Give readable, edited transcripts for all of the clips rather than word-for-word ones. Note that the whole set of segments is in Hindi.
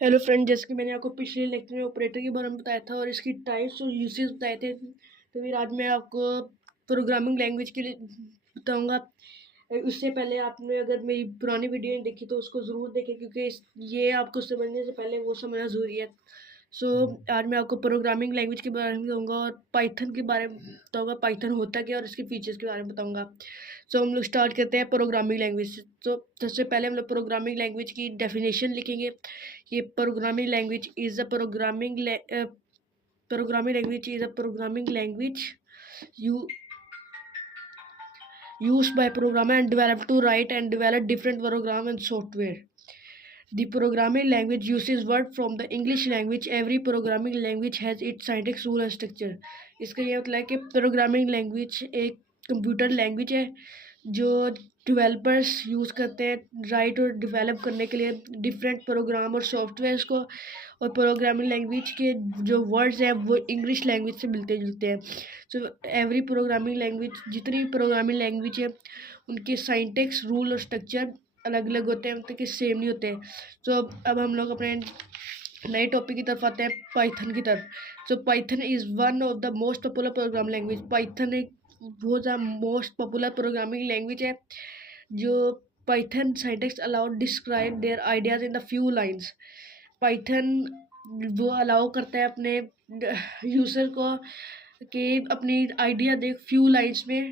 हेलो फ्रेंड, जैसे कि मैंने आपको पिछले लेक्चर में ऑपरेटर के बारे में बताया था और इसकी टाइप्स और यूसेज बताए थे, तो फिर आज मैं आपको प्रोग्रामिंग लैंग्वेज के लिए बताऊंगा। उससे पहले आपने अगर मेरी पुरानी वीडियो नहीं देखी तो उसको ज़रूर देखें, क्योंकि ये आपको समझने से पहले वो समझना ज़रूरी है। आज मैं आपको प्रोग्रामिंग लैंग्वेज के बारे में बताऊंगा और पाइथन के बारे में बताऊंगा, पाइथन होता क्या और इसके फीचर्स के बारे में बताऊंगा। हम लोग स्टार्ट करते हैं प्रोग्रामिंग लैंग्वेज से। तो सबसे पहले हम लोग प्रोग्रामिंग लैंग्वेज की डेफिनेशन लिखेंगे। ये programming language is a programming language you used by programmer and developed to write and develop different program and software. The programming language uses word from the English language. Every programming language has its syntax, rule and structure. इसका ये मतलब है कि प्रोग्रामिंग लैंग्वेज एक कंप्यूटर लैंग्वेज है जो डेवलपर्स यूज़ करते हैं राइट और डेवलप करने के लिए डिफरेंट प्रोग्राम और सॉफ्टवेयर्स को। और प्रोग्रामिंग लैंग्वेज के जो वर्ड्स हैं वो इंग्लिश लैंग्वेज से मिलते जुलते हैं। एवरी प्रोग्रामिंग लैंग्वेज, जितनी भी प्रोग्रामिंग लैंग्वेज है उनके साइंटेक्स, रूल और स्ट्रक्चर अलग अलग होते हैं, मतलब कि सेम नहीं होते। अब हम लोग अपने नए टॉपिक की तरफ आते हैं, पाइथन की तरफ। Python is one of the most popular programme language. Python एक बहुत ज़्यादा मोस्ट पॉपुलर प्रोग्रामिंग लैंग्वेज है। जो Python scientist allow describe their ideas in the few lines. Python वो अलाउ करता है अपने यूज़र को कि अपनी आइडिया दे फ्यू लाइन्स में।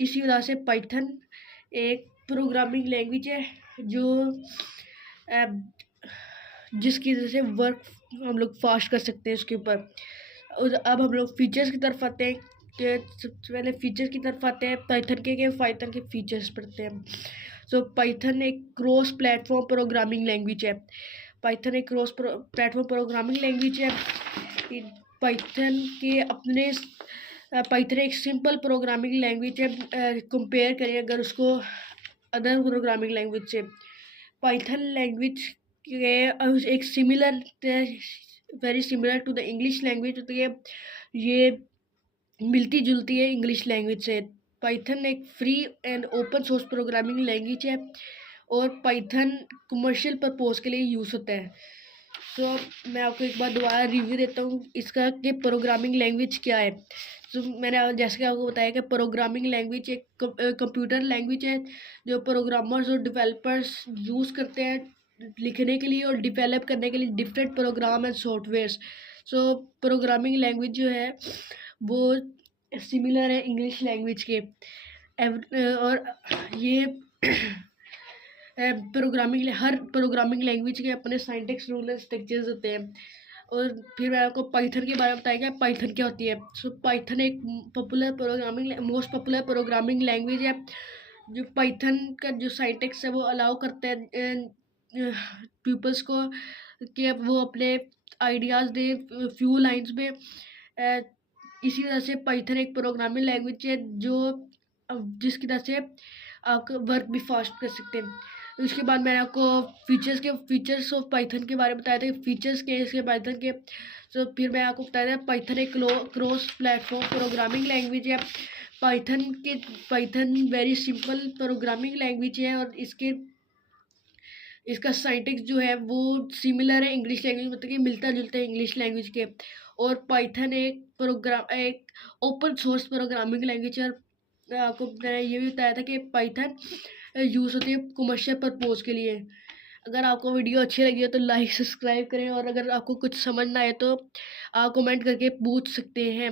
इसी वजह से पाइथन एक प्रोग्रामिंग लैंग्वेज है जो जिसकी वजह से वर्क हम लोग फास्ट कर सकते हैं उसके ऊपर। और अब हम लोग फीचर्स की तरफ आते हैं कि सबसे पहले फीचर्स की तरफ आते हैं पाइथन के फीचर्स पढ़ते हैं। पाइथन एक क्रॉस प्लेटफॉर्म प्रोग्रामिंग लैंग्वेज है। पाइथन एक क्रॉस प्लेटफॉर्म प्रोग्रामिंग लैंग्वेज है। पाइथन के अपने पाइथन एक सिंपल प्रोग्रामिंग लैंग्वेज है। कंपेयर करें अगर उसको अदर प्रोग्रामिंग लैंग्वेज से, पाइथन लैंग्वेज के एक similar very similar to the English language होती है। ये मिलती जुलती है इंग्लिश लैंग्वेज से। पाइथन एक free and open source programming language है और पाइथन कमर्शियल पर्पस के लिए यूज़ होता है। मैं आपको एक बार दोबारा रिव्यू देता हूँ इसका कि प्रोग्रामिंग लैंग्वेज क्या है। मैंने जैसे कि आपको बताया कि प्रोग्रामिंग लैंग्वेज एक कंप्यूटर लैंग्वेज है जो प्रोग्रामर्स और डेवलपर्स यूज़ करते हैं लिखने के लिए और डिवेलप करने के लिए different program and softwares. Programming language जो है वो सिमिलर है इंग्लिश लैंग्वेज के। और ये हर प्रोग्रामिंग लैंग्वेज के अपने साइंटिक्स, रूल एंड स्ट्रक्चर्स होते हैं। और फिर मैं आपको पाइथन के बारे में बताया पाइथन क्या होती है। पाइथन एक मोस्ट पॉपुलर प्रोग्रामिंग लैंग्वेज है। जो पाइथन का जो साइंटिक्स है वो अलाउ करता है पीपल्स को कि वो अपने आइडियाज़ दे फ्यू लाइंस में। इसी वजह से पाइथन एक प्रोग्रामिंग लैंग्वेज है जो जिसकी वजह से आप वर्क भी फास्ट कर सकते हैं। उसके बाद मैंने आपको फीचर्स ऑफ पाइथन के बारे में बताया था, फीचर्स के इसके पाइथन के। फिर मैं आपको बताया था पाइथन एक क्रॉस प्लेटफॉर्म प्रोग्रामिंग लैंग्वेज है। Python very simple programming language है और इसका साइंटिक्स जो है वो सिमिलर है इंग्लिश लैंग्वेज, मतलब कि मिलता जुलता है इंग्लिश लैंग्वेज के। और पाइथन एक ओपन सोर्स प्रोग्रामिंग लैंग्वेज है। आपको मैंने ये भी बताया था कि पाइथन यूज़ होती है कमर्शियल पर्पस के लिए। अगर आपको वीडियो अच्छी लगी हो तो लाइक सब्सक्राइब करें और अगर आपको कुछ समझ ना आए तो आप कमेंट करके पूछ सकते हैं।